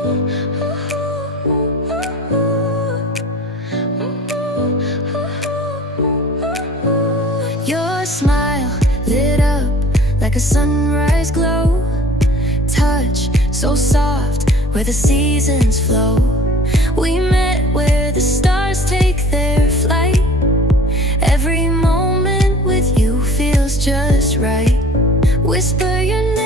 Your smile lit up like a sunrise glow. Touch so soft where the seasons flow. We met where the stars take their flight. Every moment with you feels just right. Whisper your name